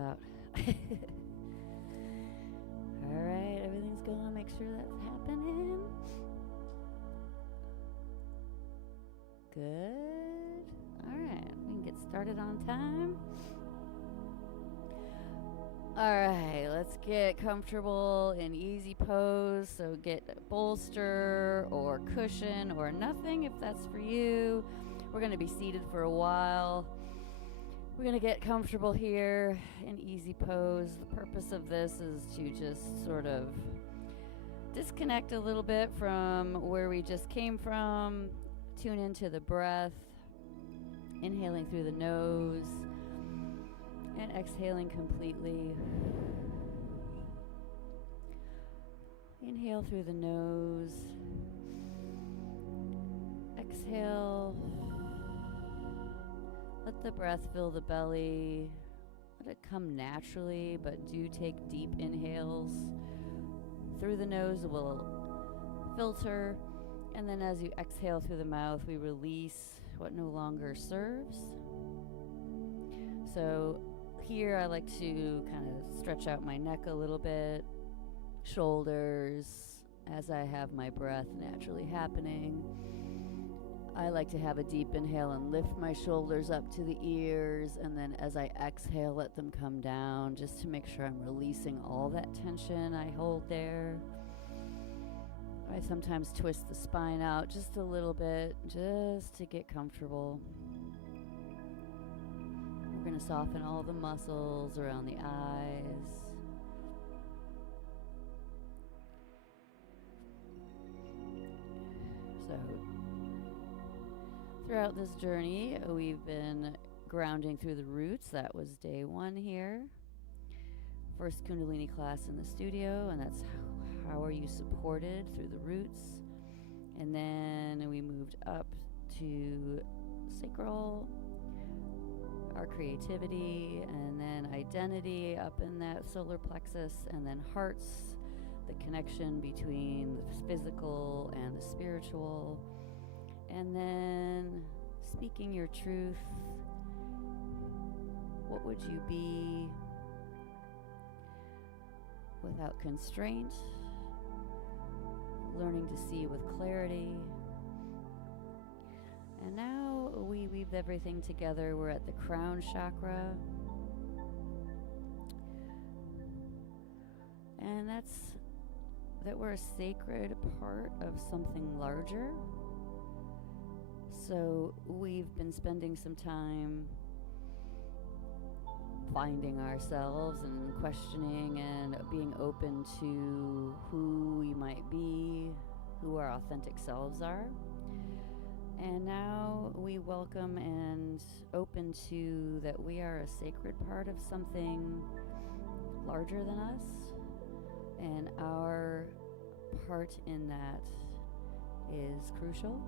about. All right, everything's going. Make sure that's happening. Good. All right, we can get started on time. All right, let's get comfortable in easy pose. So get a bolster or cushion or nothing if that's for you. We're going to be seated for a while. We're going to get comfortable here in easy pose. The purpose of this is to just sort of disconnect a little bit from where we just came from. Tune into the breath. Inhaling through the nose and exhaling completely. Inhale through the nose. Exhale. Let the breath fill the belly. Let it come naturally, but do take deep inhales. Through the nose we'll filter, and then as you exhale through the mouth, we release what no longer serves. So here I like to kind of stretch out my neck a little bit, shoulders, as I have my breath naturally happening. I like to have a deep inhale and lift my shoulders up to the ears, and then as I exhale, let them come down, just to make sure I'm releasing all that tension I hold there. I sometimes twist the spine out just a little bit, just to get comfortable. We're going to soften all the muscles around the eyes. So, throughout this journey, we've been grounding through the roots. That was day 1 here. First Kundalini class in the studio, and that's how are you supported through the roots. And then we moved up to sacral, our creativity, and then identity up in that solar plexus, and then hearts, the connection between the physical and the spiritual, and then speaking your truth. What would you be without constraint? Learning to see with clarity. And now we weave everything together. We're at the crown chakra. And that's that we're a sacred part of something larger. So we've been spending some time finding ourselves and questioning and being open to who we might be, who our authentic selves are. And now we welcome and open to that we are a sacred part of something larger than us, and our part in that is crucial.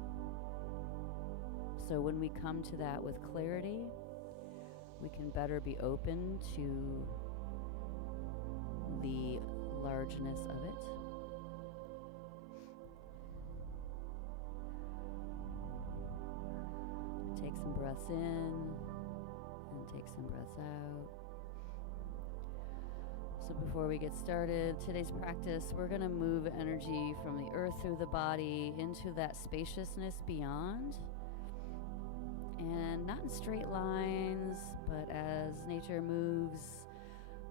So when we come to that with clarity, we can better be open to the largeness of it. Take some breaths in and take some breaths out. So before we get started, today's practice, we're going to move energy from the earth through the body into that spaciousness beyond. And not in straight lines, but as nature moves,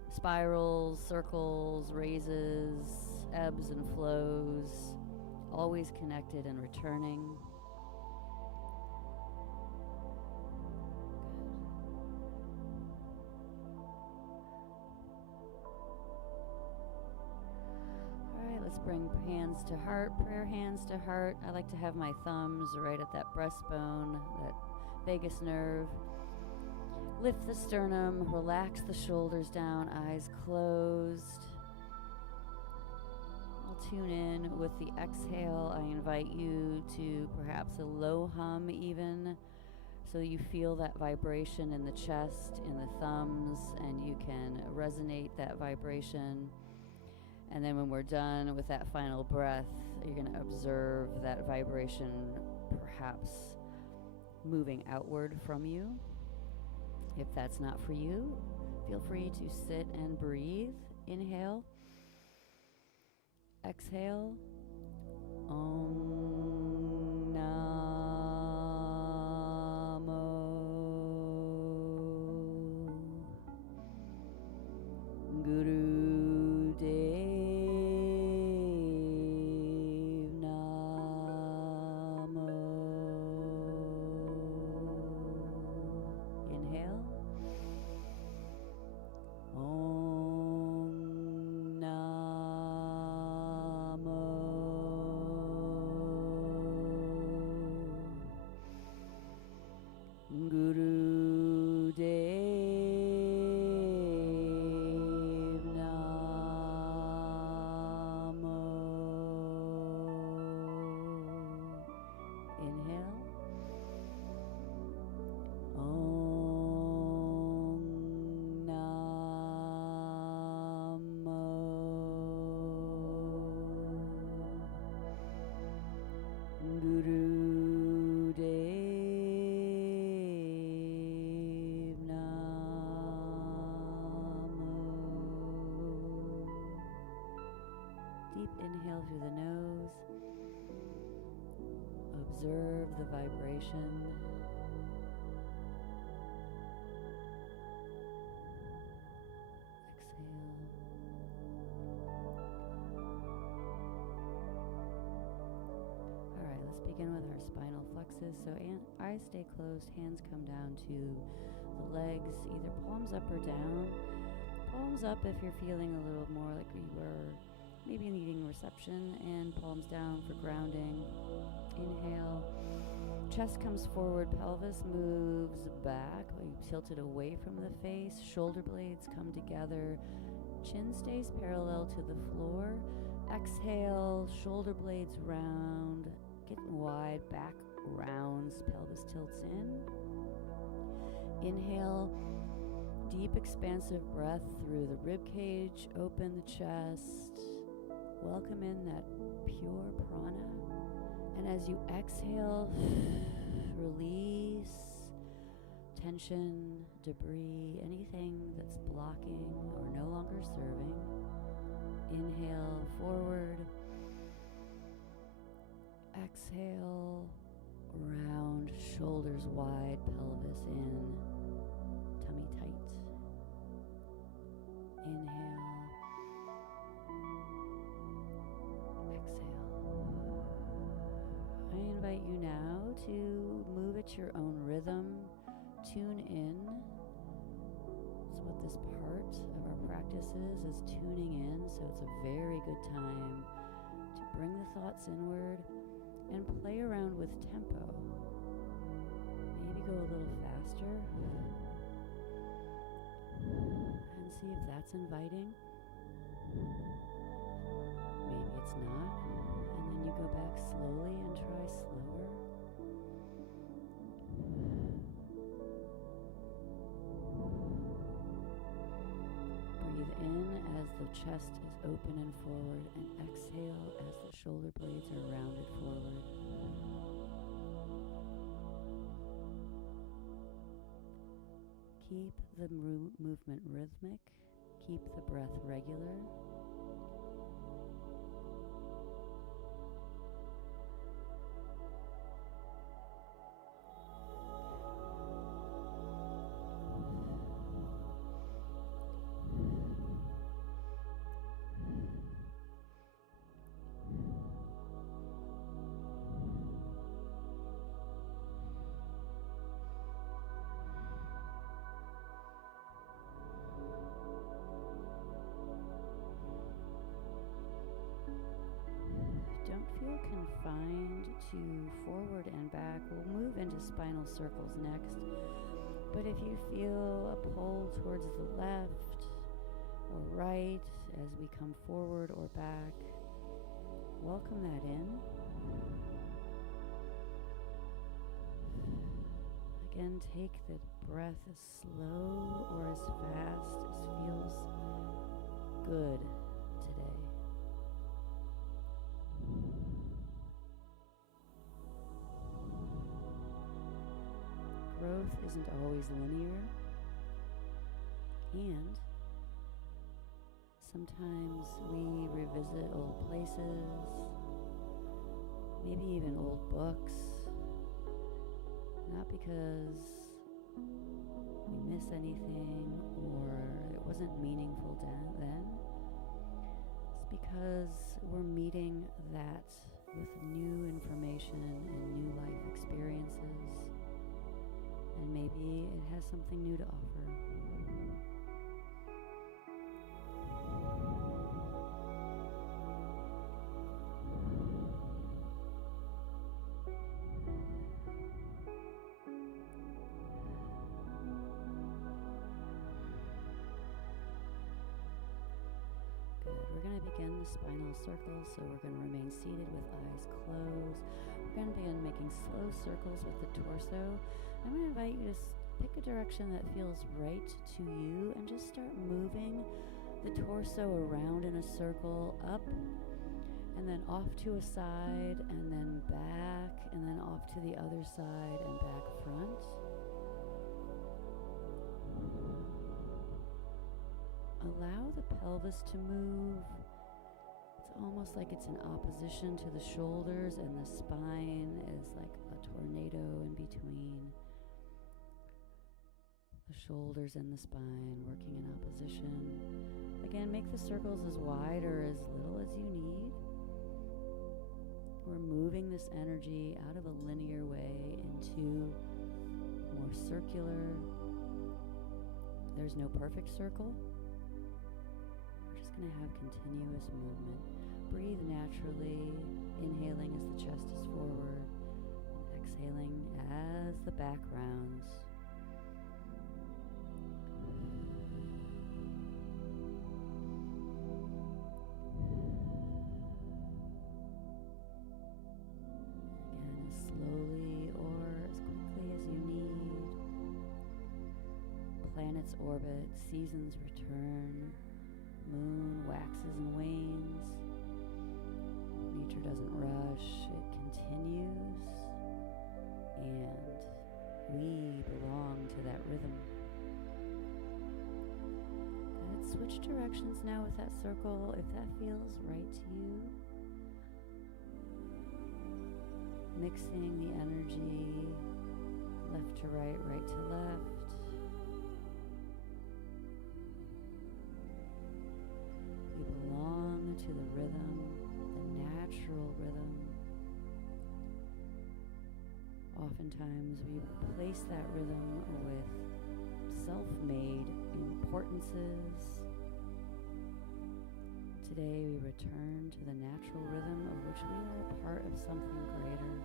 spirals, circles, raises, ebbs and flows, always connected and returning. Let's bring hands to heart, prayer hands to heart. I like to have my thumbs right at that breastbone, that vagus nerve. Lift the sternum, relax the shoulders down, eyes closed. I'll tune in with the exhale. I invite you to perhaps a low hum even, so you feel that vibration in the chest, in the thumbs, and you can resonate that vibration. And then when we're done with that final breath, you're going to observe that vibration perhaps moving outward from you. If that's not for you, Feel free to sit and breathe. Inhale. Exhale. Om Namo Guru Dev Namo. Inhale. Om Namo Guru Dev Namo. Inhale. Om Namo Guru Dev Namo. Deep inhale through the nose. Observe the vibration. Exhale. All right, let's begin with our spinal flexes. So eyes stay closed, hands come down to the legs, either palms up or down. Palms up if you're feeling a little more like you were maybe needing reception, and palms down for grounding. Inhale. Chest comes forward, pelvis moves back. You tilt it away from the face. Shoulder blades come together. Chin stays parallel to the floor. Exhale, shoulder blades round, getting wide, back rounds, pelvis tilts in. Inhale, deep expansive breath through the rib cage, open the chest. Welcome in that pure prana. And as you exhale, release tension, debris, anything that's blocking or no longer serving. Inhale, forward. Exhale, round, shoulders wide, pelvis in, tummy tight. Inhale. I invite you now to move at your own rhythm, tune in. So what this part of our practice is tuning in, so it's a very good time to bring the thoughts inward and play around with tempo. Maybe go a little faster and see if that's inviting. Maybe it's not. And then you go back slowly and try slower. Breathe in as the chest is open and forward, and exhale as the shoulder blades are rounded forward. Keep the movement rhythmic. Keep the breath regular. Don't feel confined to forward and back. We'll move into spinal circles next. But if you feel a pull towards the left or right as we come forward or back, welcome that in. Again, take the breath as slow or as fast as feels good today. Growth isn't always linear. And sometimes we revisit old places, maybe even old books, not because we miss anything or it wasn't meaningful then. It's because we're meeting that with new information and new life experiences, and maybe it has something new to offer. Good. We're going to begin the spinal circle, so we're going to remain seated with eyes closed. We're going to begin making slow circles with the torso. I'm going to invite you to pick a direction that feels right to you and just start moving the torso around in a circle, up and then off to a side and then back and then off to the other side and back front. Allow the pelvis to move. It's almost like it's in opposition to the shoulders, and the spine is like a tornado in between the shoulders and the spine, working in opposition. Again, make the circles as wide or as little as you need. We're moving this energy out of a linear way into more circular. There's no perfect circle. Going to have continuous movement. Breathe naturally, inhaling as the chest is forward, and exhaling as the back rounds. Again, as slowly or as quickly as you need. Planets orbit, seasons return. Moon waxes and wanes. Nature doesn't rush, it continues. And we belong to that rhythm. Good. Switch directions now with that circle if that feels right to you. Mixing the energy left to right, right to left. To the rhythm, the natural rhythm. Oftentimes we place that rhythm with self-made importances. Today we return to the natural rhythm of which we are a part of something greater.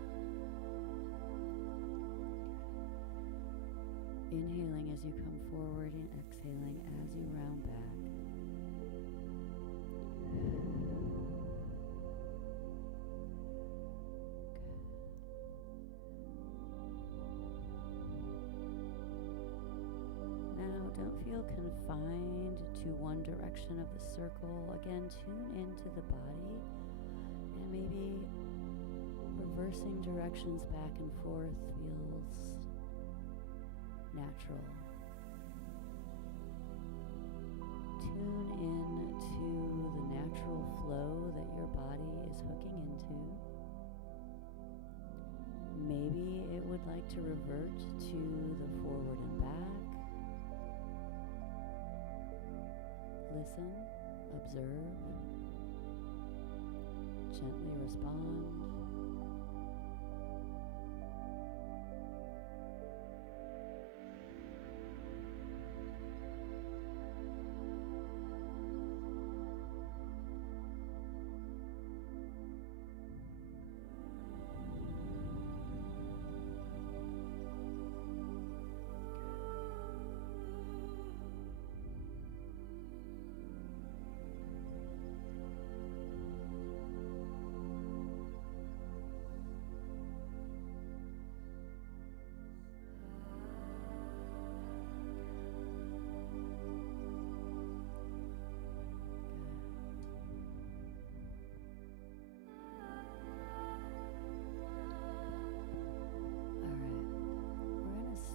Inhaling as you come forward and exhaling as you round back. Now, don't feel confined to one direction of the circle. Again, tune into the body and maybe reversing directions back and forth feels natural. Tune in to the natural flow that your body is hooking into. Maybe it would like to revert to the forward and back. Listen, observe, gently respond.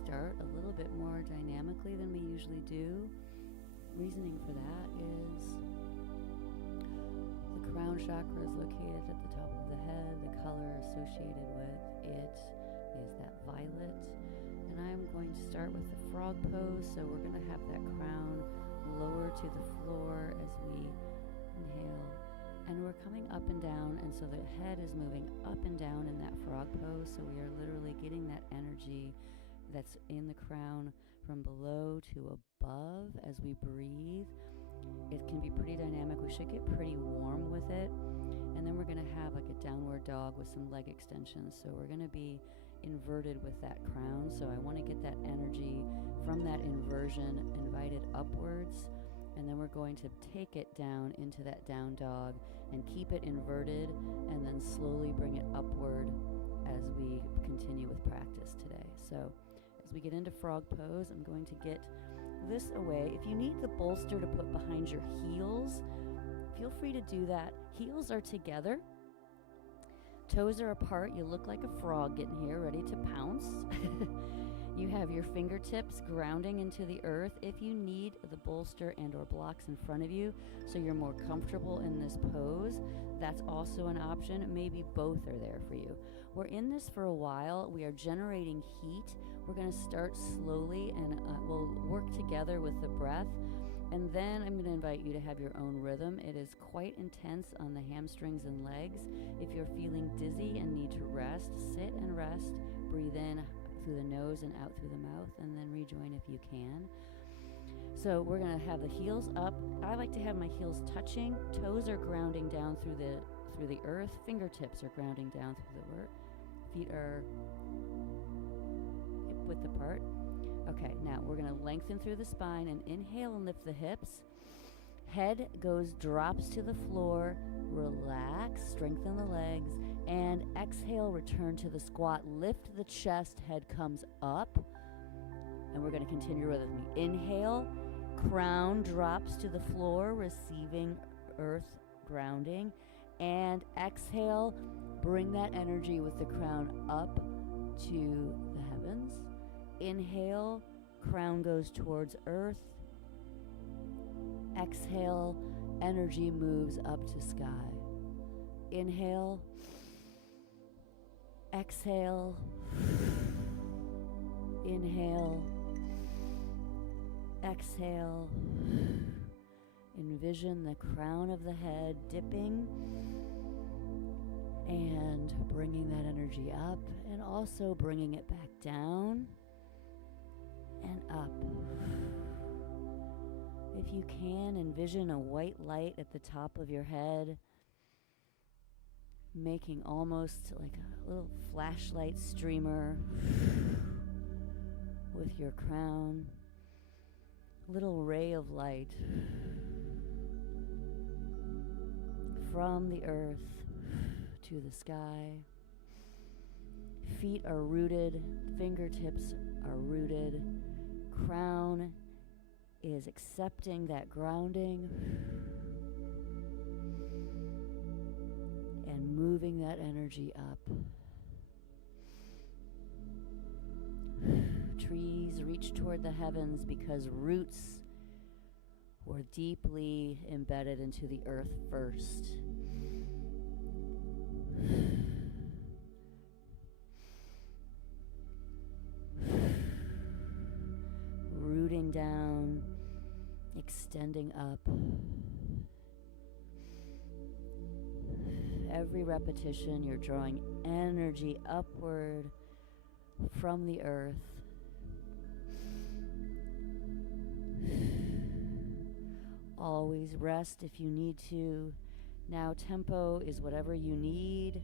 Start a little bit more dynamically than we usually do. reasoning for that is the crown chakra is located at the top of the head. The color associated with it is that violet. And I'm going to start with the frog pose. So we're going to have that crown lower to the floor as we inhale. And we're coming up and down, and so the head is moving up and down in that frog pose. So we are literally getting that energy that's in the crown from below to above as we breathe. It can be pretty dynamic. We should get pretty warm with it. And then we're going to have like a downward dog with some leg extensions. So we're going to be inverted with that crown. So I want to get that energy from that inversion invited upwards. And then we're going to take it down into that down dog and keep it inverted and then slowly bring it upward as we continue with practice today. So as we get into frog pose, I'm going to get this away. If you need the bolster to put behind your heels, feel free to do that. Heels are together. Toes are apart. You look like a frog getting here, ready to pounce. You have your fingertips grounding into the earth. If you need the bolster and or blocks in front of you so you're more comfortable in this pose, that's also an option. Maybe both are there for you. We're in this for a while. We are generating heat. We're going to start slowly and we'll work together with the breath. And then I'm going to invite you to have your own rhythm. It is quite intense on the hamstrings and legs. If you're feeling dizzy and need to rest, sit and rest. Breathe in through the nose and out through the mouth, and then rejoin if you can. So we're going to have the heels up. I like to have my heels touching. Toes are grounding down through the earth. Fingertips are grounding down through the earth. Feet are hip width apart. Okay, now we're going to lengthen through the spine and inhale and lift the hips. Head drops to the floor. Relax, strengthen the legs, and exhale, return to the squat. Lift the chest, head comes up. And we're going to continue with me. Inhale, crown drops to the floor, receiving earth grounding. And exhale, bring that energy with the crown up to the heavens. Inhale, crown goes towards earth. Exhale, energy moves up to sky. Inhale, exhale, inhale, exhale. Envision the crown of the head dipping and bringing that energy up, and also bringing it back down and up. If you can, envision a white light at the top of your head, making almost like a little flashlight streamer with your crown. Little ray of light from the earth to the sky. Feet are rooted, fingertips are rooted. Crown is accepting that grounding and moving that energy up. Trees reach toward the heavens because roots were deeply embedded into the earth first. Rooting down, extending up. Every repetition, you're drawing energy upward from the earth. Always rest if you need to. Now tempo is whatever you need.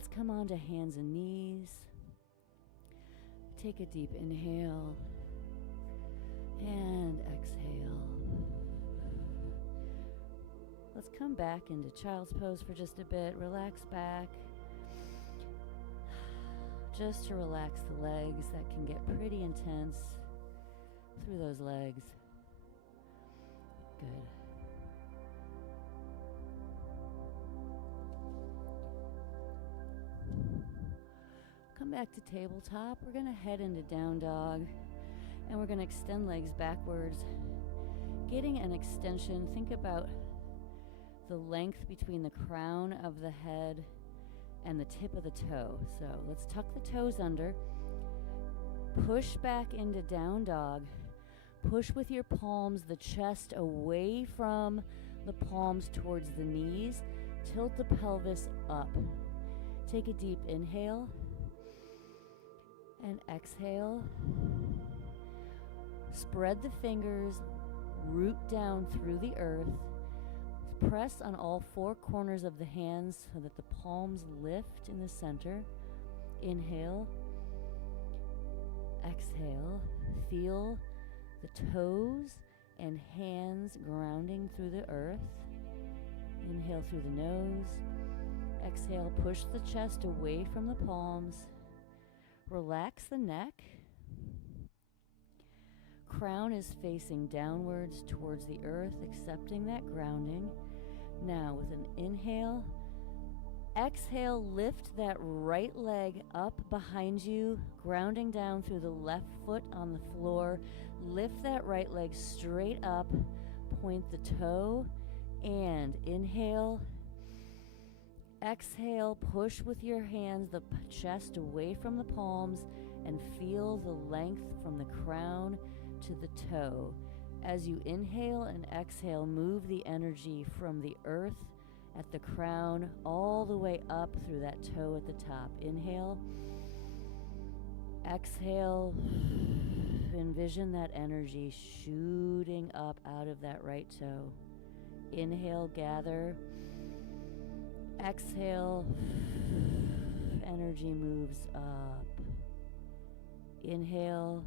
Let's come on to hands and knees. Take a deep inhale and exhale. Let's come back into child's pose for just a bit. Relax back. Just to relax the legs that can get pretty intense through those legs. Good. Come back to tabletop. We're going to head into down dog, and we're going to extend legs backwards. Getting an extension, think about the length between the crown of the head and the tip of the toe. So let's tuck the toes under. Push back into down dog. Push with your palms, the chest away from the palms towards the knees. Tilt the pelvis up. Take a deep inhale and exhale. Spread the fingers, root down through the earth. Press on all four corners of the hands so that the palms lift in the center. Inhale. Exhale. Feel the toes and hands grounding through the earth. Inhale through the nose. Exhale, push the chest away from the palms. Relax the neck. Crown is facing downwards towards the earth, accepting that grounding. Now, with an inhale, exhale, lift that right leg up behind you, grounding down through the left foot on the floor. Lift that right leg straight up, point the toe, and inhale. Exhale, push with your hands the chest away from the palms and feel the length from the crown to the toe. As you inhale and exhale, move the energy from the earth at the crown all the way up through that toe at the top. Inhale. Exhale. Envision that energy shooting up out of that right toe. Inhale, gather. Exhale, energy moves up. Inhale,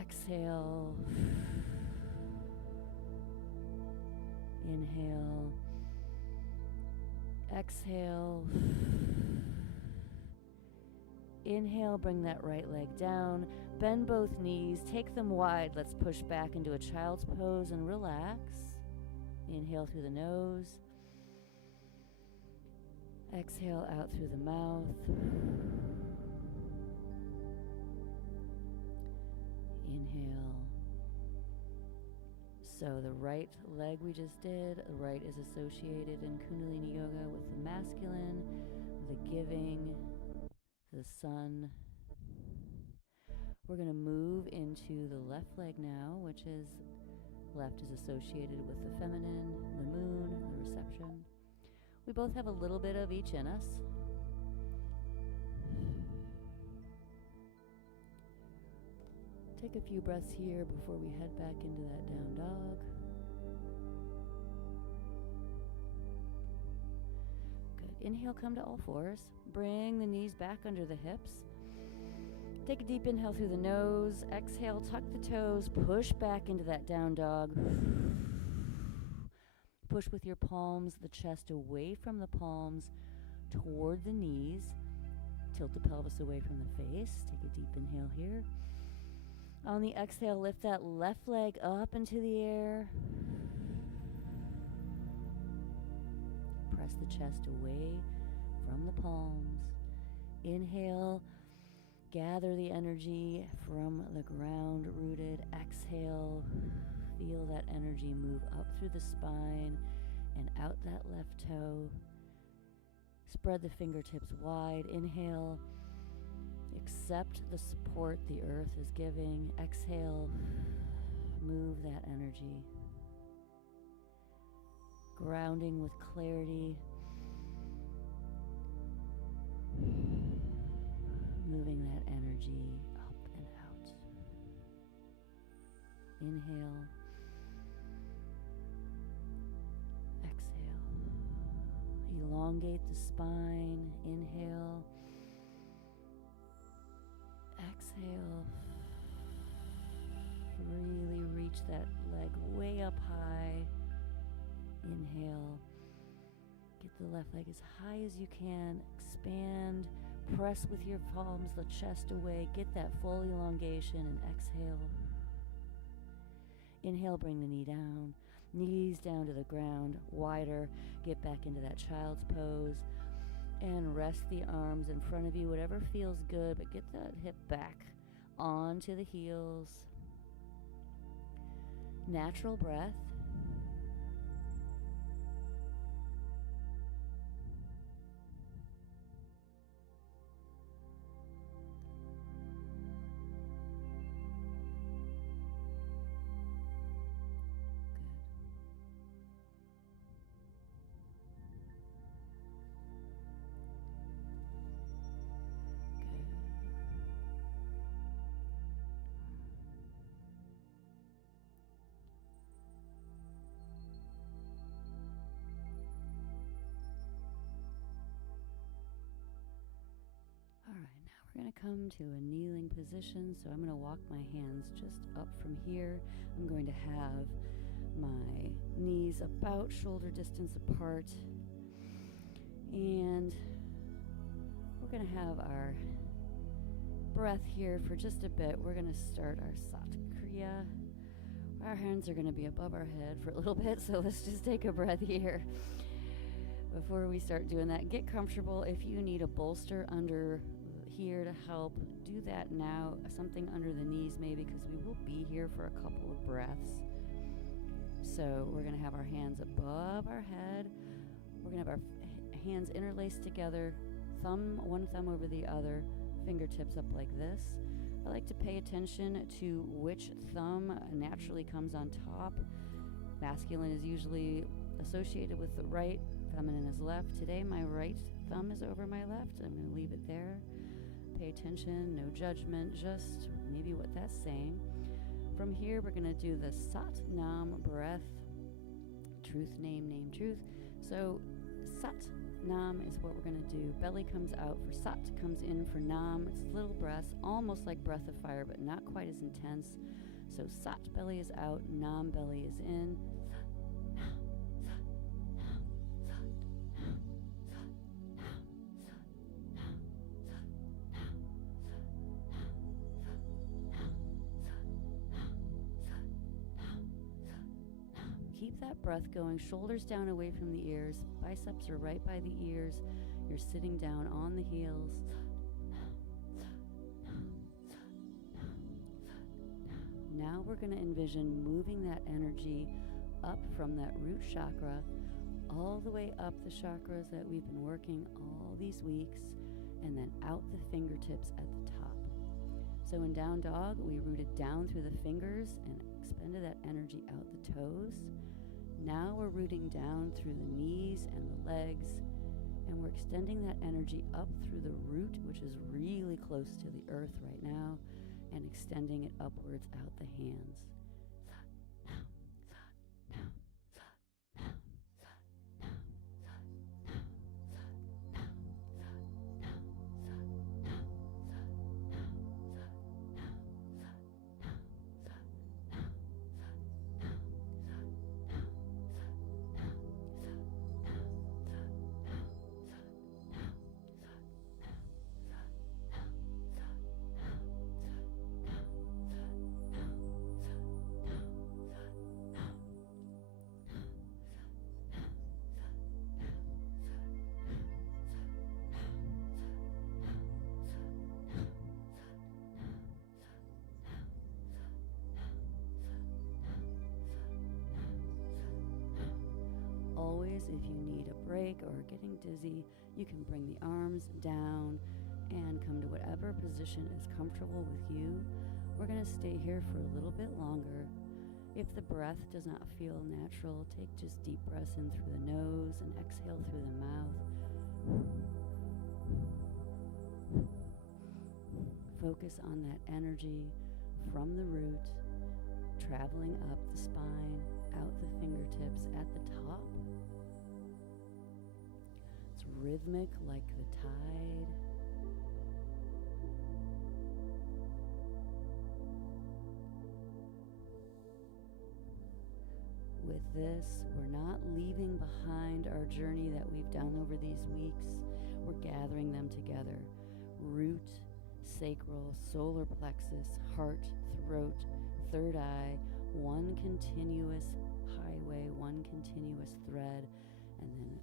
exhale, inhale, exhale. Inhale, bring that right leg down. Bend both knees, take them wide. Let's push back into a child's pose and relax. Inhale through the nose. Exhale out through the mouth. Inhale. So the right leg we just did, the right is associated in Kundalini Yoga with the masculine, the giving, the sun. We're going to move into the left leg now, which is left is associated with the feminine, the moon, the reception. We both have a little bit of each in us. Take a few breaths here before we head back into that down dog. Good. Inhale, come to all fours. Bring the knees back under the hips. Take a deep inhale through the nose. Exhale, tuck the toes. Push back into that down dog. Push with your palms, the chest away from the palms, toward the knees. Tilt the pelvis away from the face. Take a deep inhale here. On the exhale, lift that left leg up into the air. Press the chest away from the palms. Inhale, gather the energy from the ground, rooted. Exhale, feel that energy move up through the spine and out that left toe. Spread the fingertips wide. Inhale. Accept the support the earth is giving. Exhale. Move that energy. Grounding with clarity. Moving that energy up and out. Inhale. elongate the spine. Inhale. Exhale. Really reach that leg way up high. Inhale. Get the left leg as high as you can. Expand. Press with your palms the chest away. Get that full elongation and exhale. Inhale, bring the knee down. Knees down to the ground, wider. Get back into that child's pose. And rest the arms in front of you, whatever feels good, but get that hip back onto the heels. Natural breath. We're going to come to a kneeling position, so I'm going to walk my hands just up from here. I'm going to have my knees about shoulder distance apart, and we're going to have our breath here for just a bit. We're going to start our Sat Kriya. Our hands are going to be above our head for a little bit, so let's just take a breath here. Before we start doing that, get comfortable. If you need a bolster under here to help, do that now. Something under the knees maybe, because we will be here for a couple of breaths. So we're going to have our hands above our head. We're going to have our hands interlaced together, one thumb over the other, fingertips up like this. I like to pay attention to which thumb naturally comes on top. Masculine is usually associated with the right, feminine is left. Today my right thumb is over my left. I'm going to leave it there. Pay attention, no judgment, just maybe what that's saying. From here, we're going to do the Sat Nam breath. Truth, name, name, truth. So Sat Nam is what we're going to do. Belly comes out for Sat, comes in for Nam. It's little breaths, almost like breath of fire, but not quite as intense. So Sat, belly is out, Nam, belly is in. Keep that breath going, shoulders down away from the ears, biceps are right by the ears, you're sitting down on the heels. Now we're going to envision moving that energy up from that root chakra all the way up the chakras that we've been working all these weeks, and then out the fingertips at the top. So in down dog, we rooted down through the fingers and expended that energy out the toes. Now we're rooting down through the knees and the legs, and we're extending that energy up through the root, which is really close to the earth right now, and extending it upwards out the hands. Always, if you need a break or getting dizzy, you can bring the arms down and come to whatever position is comfortable with you. We're going to stay here for a little bit longer. If the breath does not feel natural, take just deep breaths in through the nose and exhale through the mouth. Focus on that energy from the root, traveling up the spine, out the fingertips at the top. It's rhythmic like the tide. With this, we're not leaving behind our journey that we've done over these weeks. We're gathering them together. Root, sacral, solar plexus, heart, throat, third eye, one continuous highway, one continuous thread, and then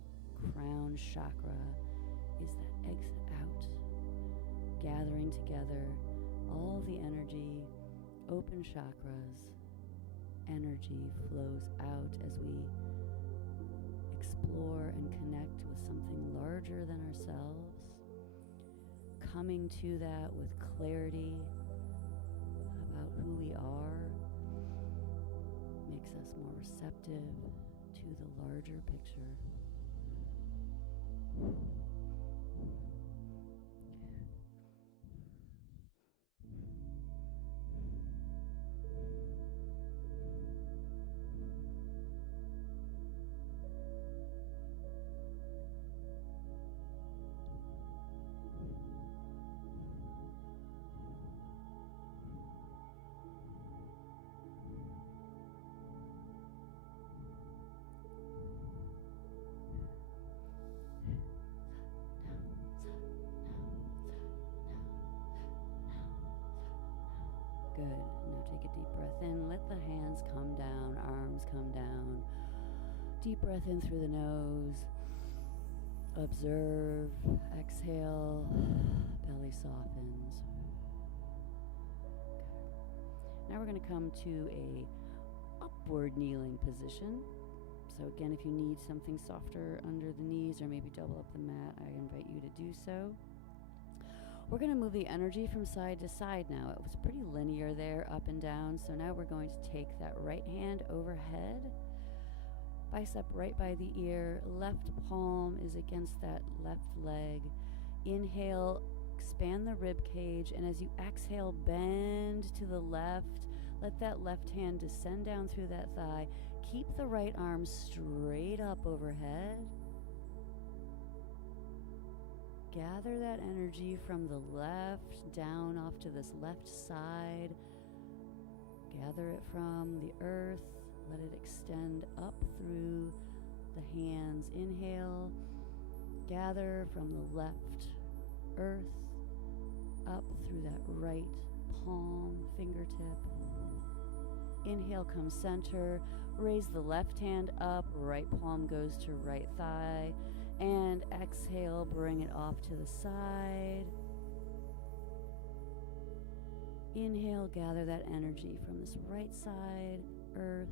crown chakra is that exit out. Gathering together all the energy, open chakras. Energy flows out as we explore and connect with something larger than ourselves, coming to that with clarity about who we are makes us more receptive to the larger picture. Good. Now take a deep breath in. Let the hands come down, arms come down. Deep breath in through the nose. Observe. Exhale. Belly softens. Okay. Now we're going to come to a upward kneeling position. So again, if you need something softer under the knees or maybe double up the mat, I invite you to do so. We're going to move the energy from side to side now. It was pretty linear there, up and down. So now we're going to take that right hand overhead, bicep right by the ear, left palm is against that left leg. Inhale, expand the rib cage, and as you exhale, bend to the left. Let that left hand descend down through that thigh. Keep the right arm straight up overhead. Gather that energy from the left down off to this left side. Gather it from the earth. Let it extend up through the hands. Inhale. Gather from the left earth up through that right palm, fingertip. Inhale, come center. Raise the left hand up. Right palm goes to right thigh. And exhale, bring it off to the side. Inhale, gather that energy from this right side, earth,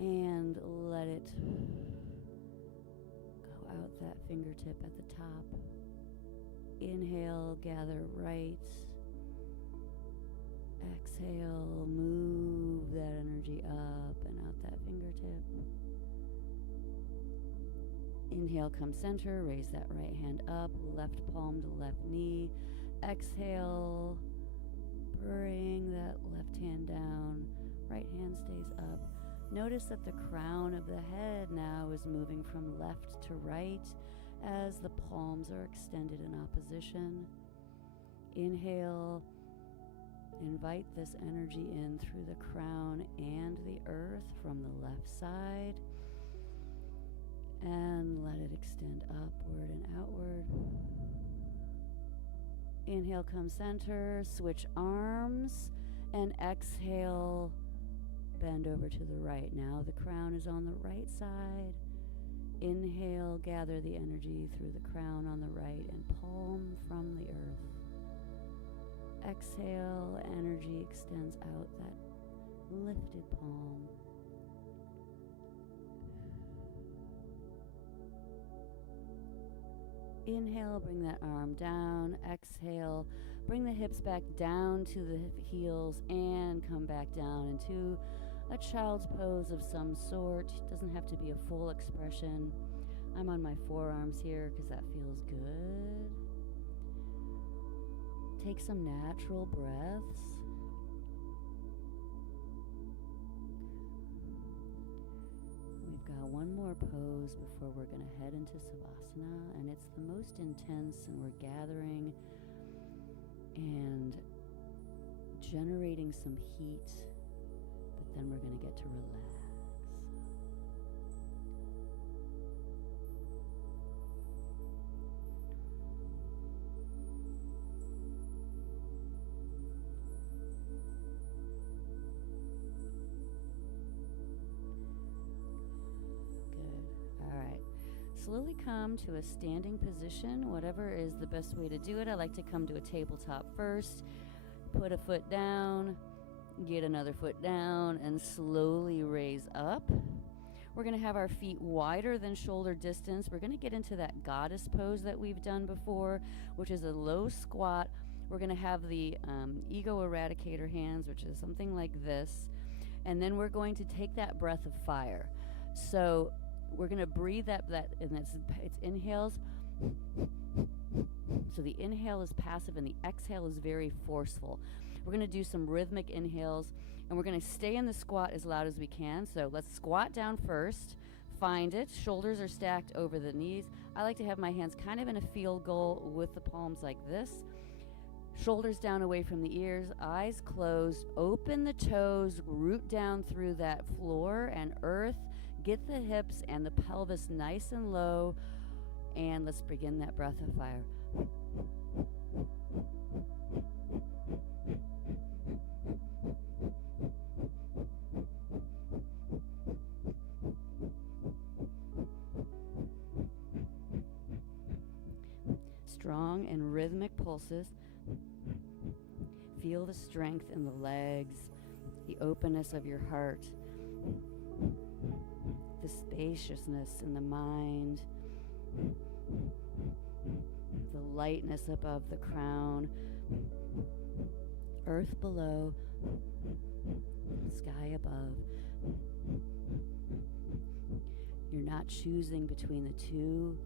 and let it go out that fingertip at the top. Inhale, gather right. Exhale, move that energy up and out that fingertip. Inhale, come center, raise that right hand up, left palm to left knee. Exhale, bring that left hand down, right hand stays up. Notice that the crown of the head now is moving from left to right as the palms are extended in opposition. Inhale, invite this energy in through the crown and the earth from the left side. And let it extend upward and outward. Inhale, come center, switch arms, and exhale, bend over to the right. Now the crown is on the right side. Inhale, gather the energy through the crown on the right and palm from the earth. Exhale, energy extends out that lifted palm. Inhale, bring that arm down. Exhale, bring the hips back down to the heels and come back down into a child's pose of some sort. It doesn't have to be a full expression. I'm on my forearms here because that feels good. Take some natural breaths. We've got one more more pose before we're going to head into Savasana, and it's the most intense, and we're gathering and generating some heat, but then we're going to get to relax. Slowly come to a standing position, whatever is the best way to do it. I like to come to a tabletop first, put a foot down, get another foot down, and slowly raise up. We're going to have our feet wider than shoulder distance. We're going to get into that goddess pose that we've done before, which is a low squat. We're going to have the ego eradicator hands, which is something like this. And then we're going to take that breath of fire. So we're going to breathe that and it's inhales. So the inhale is passive and the exhale is very forceful. We're going to do some rhythmic inhales, and we're going to stay in the squat as loud as we can. So let's squat down first. Find it. Shoulders are stacked over the knees. I like to have my hands kind of in a field goal with the palms like this. Shoulders down away from the ears, eyes closed. Open the toes, root down through that floor and earth. Get the hips and the pelvis nice and low, and let's begin that breath of fire. Strong and rhythmic pulses. Feel the strength in the legs, the openness of your heart, the spaciousness in the mind, the lightness above the crown, earth below, sky above. You're not choosing between the two.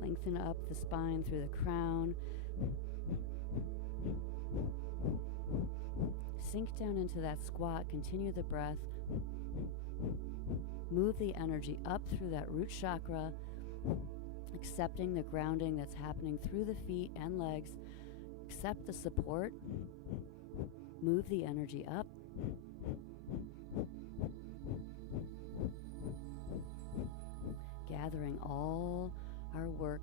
Lengthen up the spine through the crown. Sink down into that squat. Continue the breath. Move the energy up through that root chakra, accepting the grounding that's happening through the feet and legs. Accept the support. Move the energy up. Gathering all our work,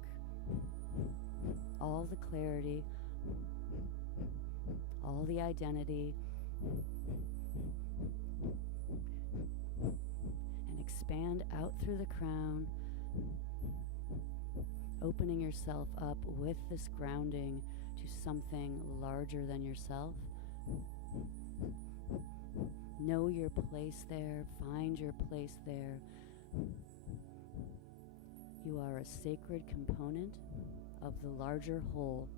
all the clarity, all the identity, and expand out through the crown, opening yourself up with this grounding to something larger than yourself. Know your place there, find your place there. You are a sacred component of the larger whole.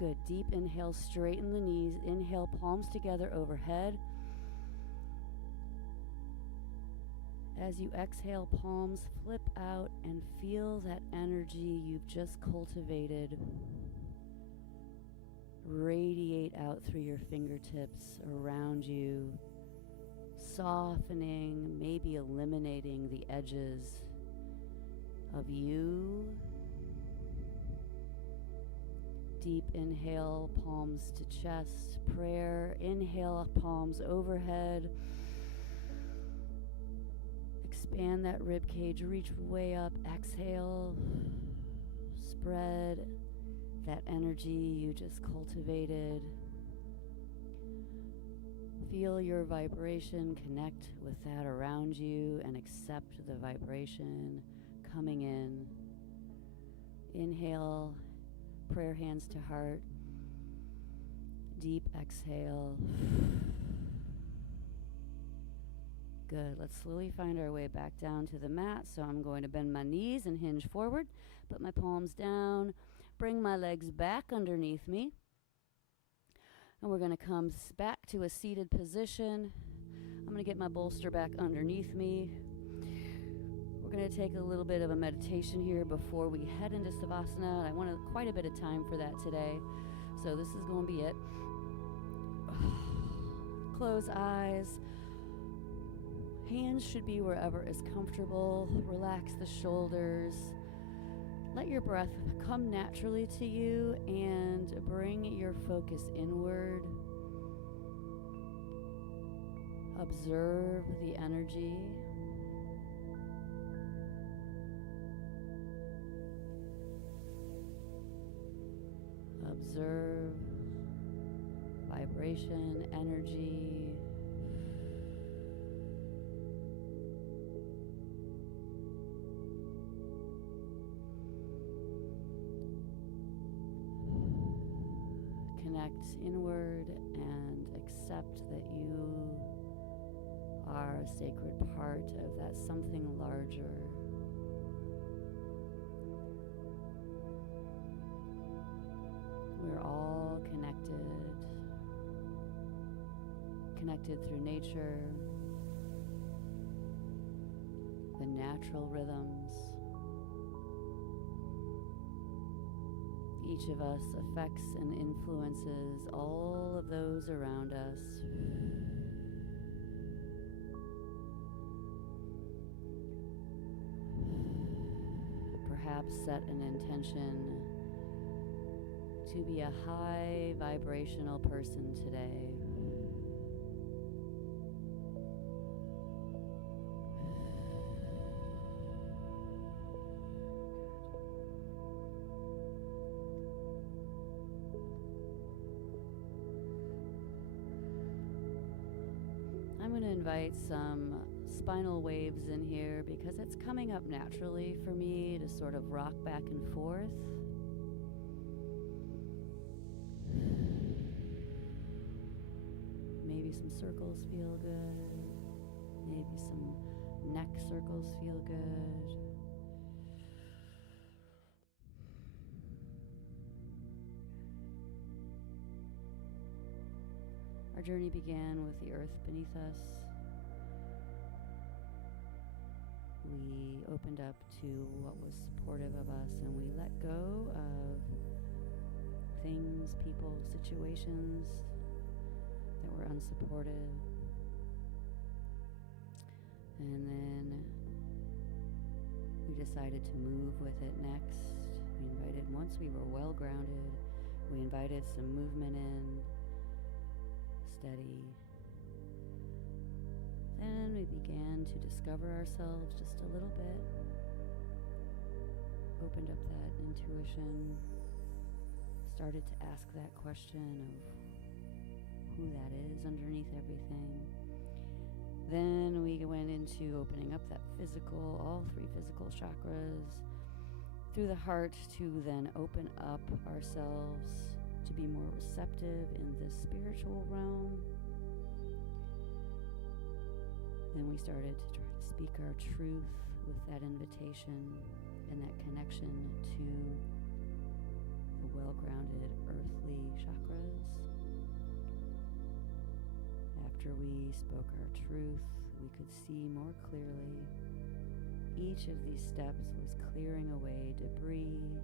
Good. Deep inhale, straighten the knees. Inhale, palms together overhead. As you exhale, palms flip out and feel that energy you've just cultivated radiate out through your fingertips around you, softening, maybe eliminating the edges of you. Deep inhale, palms to chest, prayer. Inhale, palms overhead. Expand that rib cage, reach way up. Exhale, spread that energy you just cultivated. Feel your vibration, connect with that around you, and accept the vibration coming in. Inhale, prayer hands to heart. Deep exhale. Good. Let's slowly find our way back down to the mat. So I'm going to bend my knees and hinge forward. Put my palms down. Bring my legs back underneath me. And we're going to come back to a seated position. I'm going to get my bolster back underneath me. We're going to take a little bit of a meditation here before we head into Savasana. I want quite a bit of time for that today. So this is going to be it. Close eyes. Hands should be wherever is comfortable. Relax the shoulders. Let your breath come naturally to you and bring your focus inward. Observe the energy. Observe vibration, energy. Connect inward and accept that you are a sacred part of that something larger. We're all connected through nature, the natural rhythms. Each of us affects and influences all of those around us. Perhaps set an intention to be a high vibrational person today. I'm going to invite some spinal waves in here because it's coming up naturally for me to sort of rock back and forth. Maybe some circles feel good. Maybe some neck circles feel good. Our journey began with the earth beneath us. We opened up to what was supportive of us, and we let go of things, people, situations that were unsupportive. And then we decided to move with it next. Once we were well grounded, we invited some movement in, steady. Then we began to discover ourselves just a little bit. Opened up that intuition, started to ask that question of who that is underneath everything. Then we went into opening up that physical, all three physical chakras, through the heart to then open up ourselves to be more receptive in the spiritual realm. Then we started to try to speak our truth with that invitation and that connection to the well-grounded earthly chakras. After we spoke our truth, we could see more clearly. Each of these steps was clearing away debris,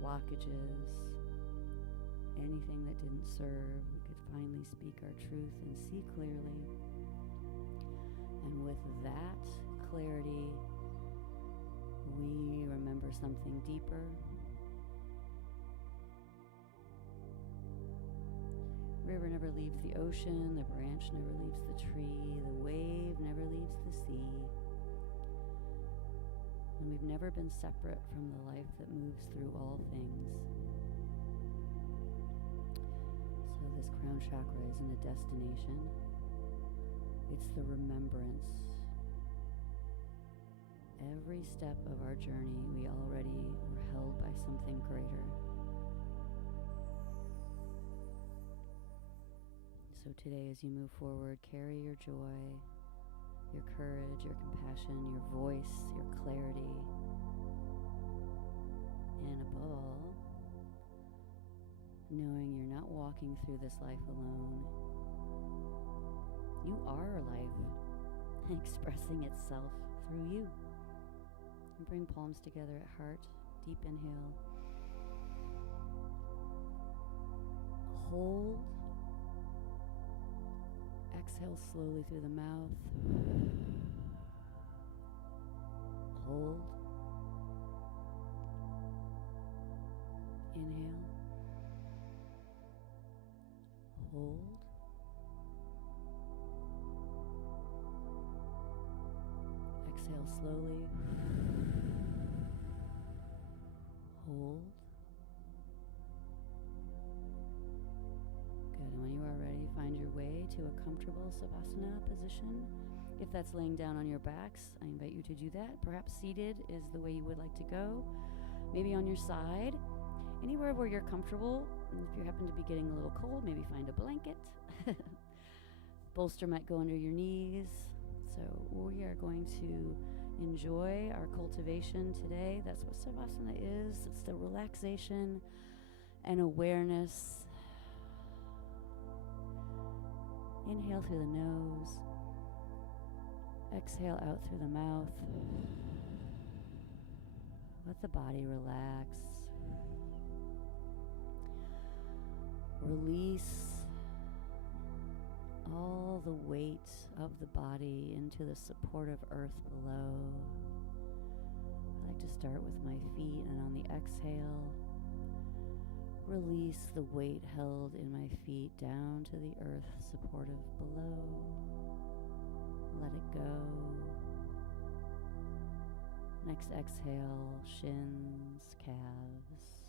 blockages, anything that didn't serve. We could finally speak our truth and see clearly. And with that clarity, we remember something deeper. River never leaves the ocean, the branch never leaves the tree, the wave never leaves the sea. And we've never been separate from the life that moves through all things. So this crown chakra isn't a destination. It's the remembrance every step of our journey, we already were held by something greater. So today, as you move forward, carry your joy, your courage, your compassion, your voice, your clarity, and above all, knowing you're not walking through this life alone. You are life, expressing itself through you. And bring palms together at heart. Deep inhale. Hold. Exhale slowly through the mouth. Hold. Inhale. Hold. Exhale slowly. Hold. Good. And when you are ready, find your way to a comfortable Savasana position. If that's laying down on your backs, I invite you to do that. Perhaps seated is the way you would like to go. Maybe on your side. Anywhere where you're comfortable. And if you happen to be getting a little cold, maybe find a blanket. Bolster might go under your knees. So we are going to enjoy our cultivation today. That's what Savasana is. It's the relaxation and awareness. Inhale through the nose. Exhale out through the mouth. Let the body relax. Release all the weight of the body into the supportive earth below. I like to start with my feet, and on the exhale, release the weight held in my feet down to the earth supportive below. Let it go. Next exhale, shins, calves.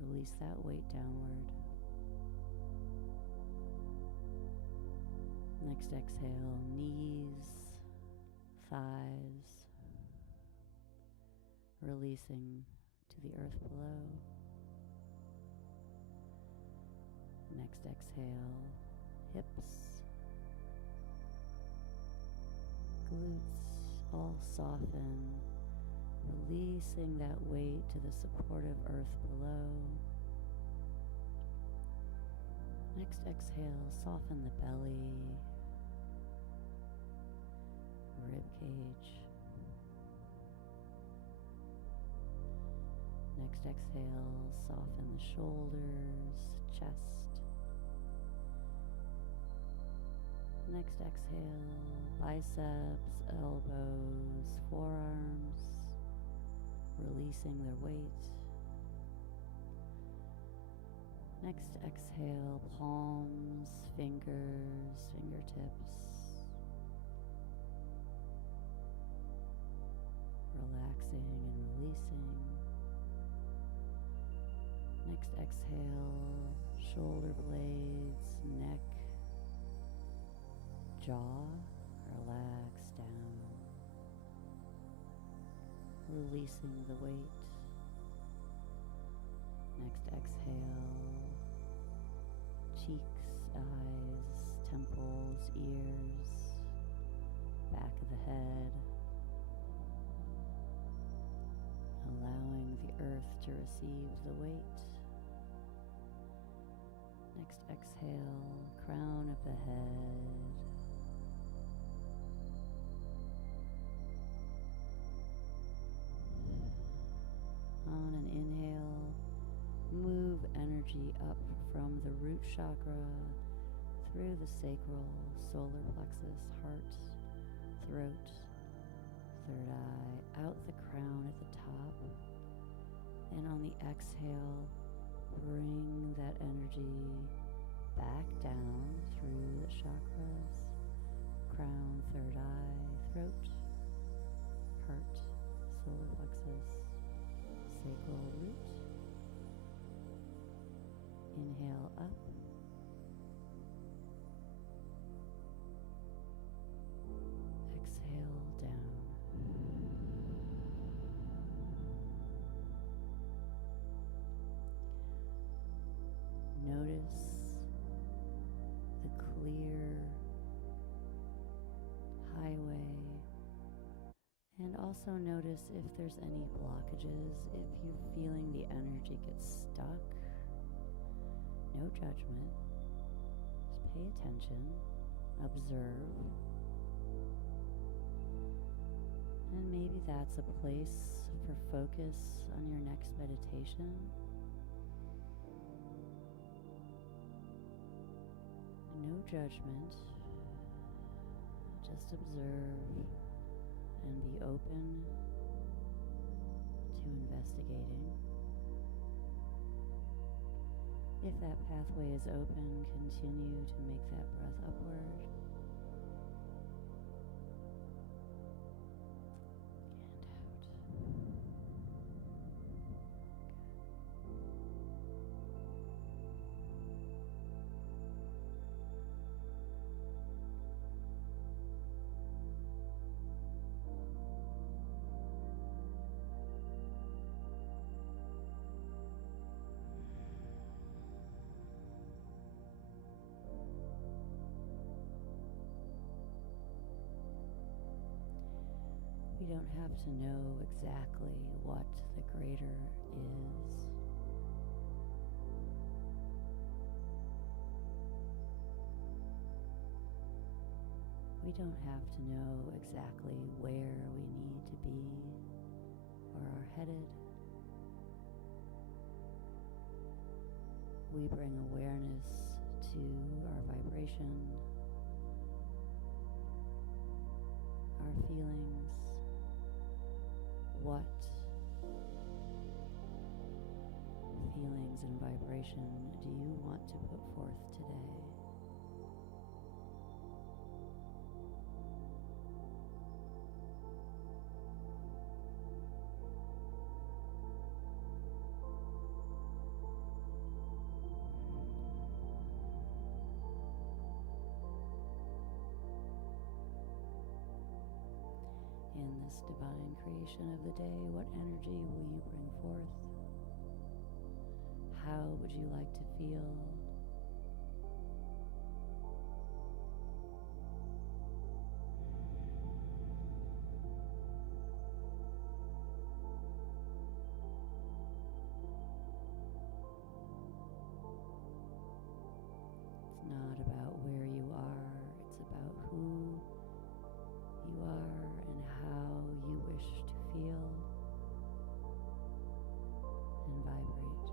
Release that weight downward. Next exhale, knees, thighs, releasing to the earth below. Next exhale, hips, glutes, all soften, releasing that weight to the supportive earth below. Next exhale, soften the belly, rib cage. Next exhale, soften the shoulders, chest. Next exhale, biceps, elbows, forearms, releasing their weight. Next exhale, palms, fingers, fingertips. Relaxing and releasing. Next exhale, shoulder blades, neck, jaw, relax down. Releasing the weight. Next exhale, cheeks, eyes, temples, ears, back of the head. Allowing the earth to receive the weight. Next exhale, crown of the head. On an inhale, move energy up from the root chakra through the sacral, solar plexus, heart, throat, third eye, out the crown at the top. And on the exhale, bring that energy back down through the chakras, crown, third eye, throat, heart, solar plexus, sacral root. Inhale up. Exhale down. also notice if there's any blockages, if you're feeling the energy get stuck. No judgment. Just pay attention, observe. And maybe that's a place for focus on your next meditation. No judgment. Just observe and be open to investigating. If that pathway is open, continue to make that breath upward and out. We don't have to know exactly what the greater is. We don't have to know exactly where we need to be or are headed. We bring awareness to our vibration, our feelings. What feelings and vibration do you want to put forth today? In this divine creation of the day, what energy will you bring forth? How would you like to feel? It's not about where you are, it's about who you are and how you wish to feel and vibrate.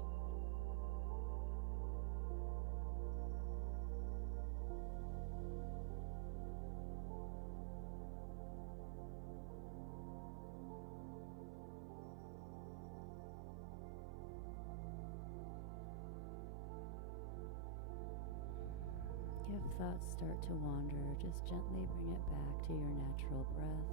If thoughts start to wander, just gently bring it back to your natural breath.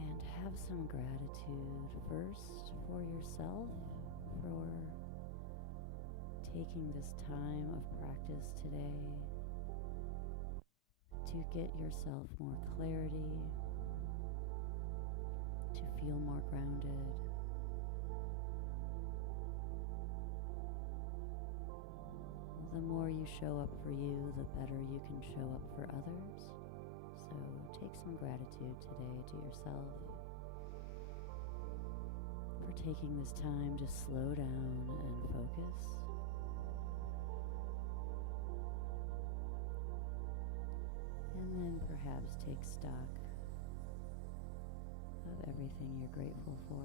And have some gratitude first for yourself, for taking this time of practice today to get yourself more clarity, to feel more grounded. The more you show up for you, the better you can show up for others. So take some gratitude today to yourself for taking this time to slow down and focus. And then perhaps take stock of everything you're grateful for.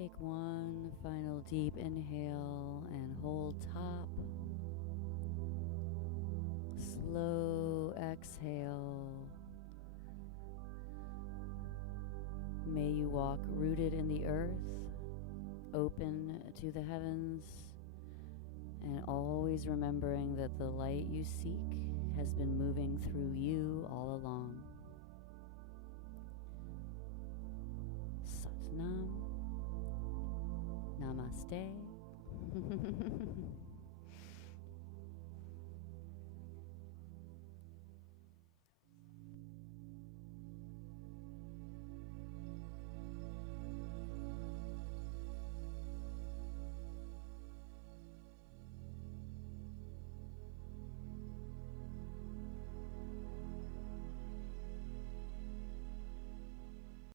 Take one final deep inhale and hold top. Slow exhale. May you walk rooted in the earth, open to the heavens, and always remembering that the light you seek has been moving through you all along. Satnam. Namaste.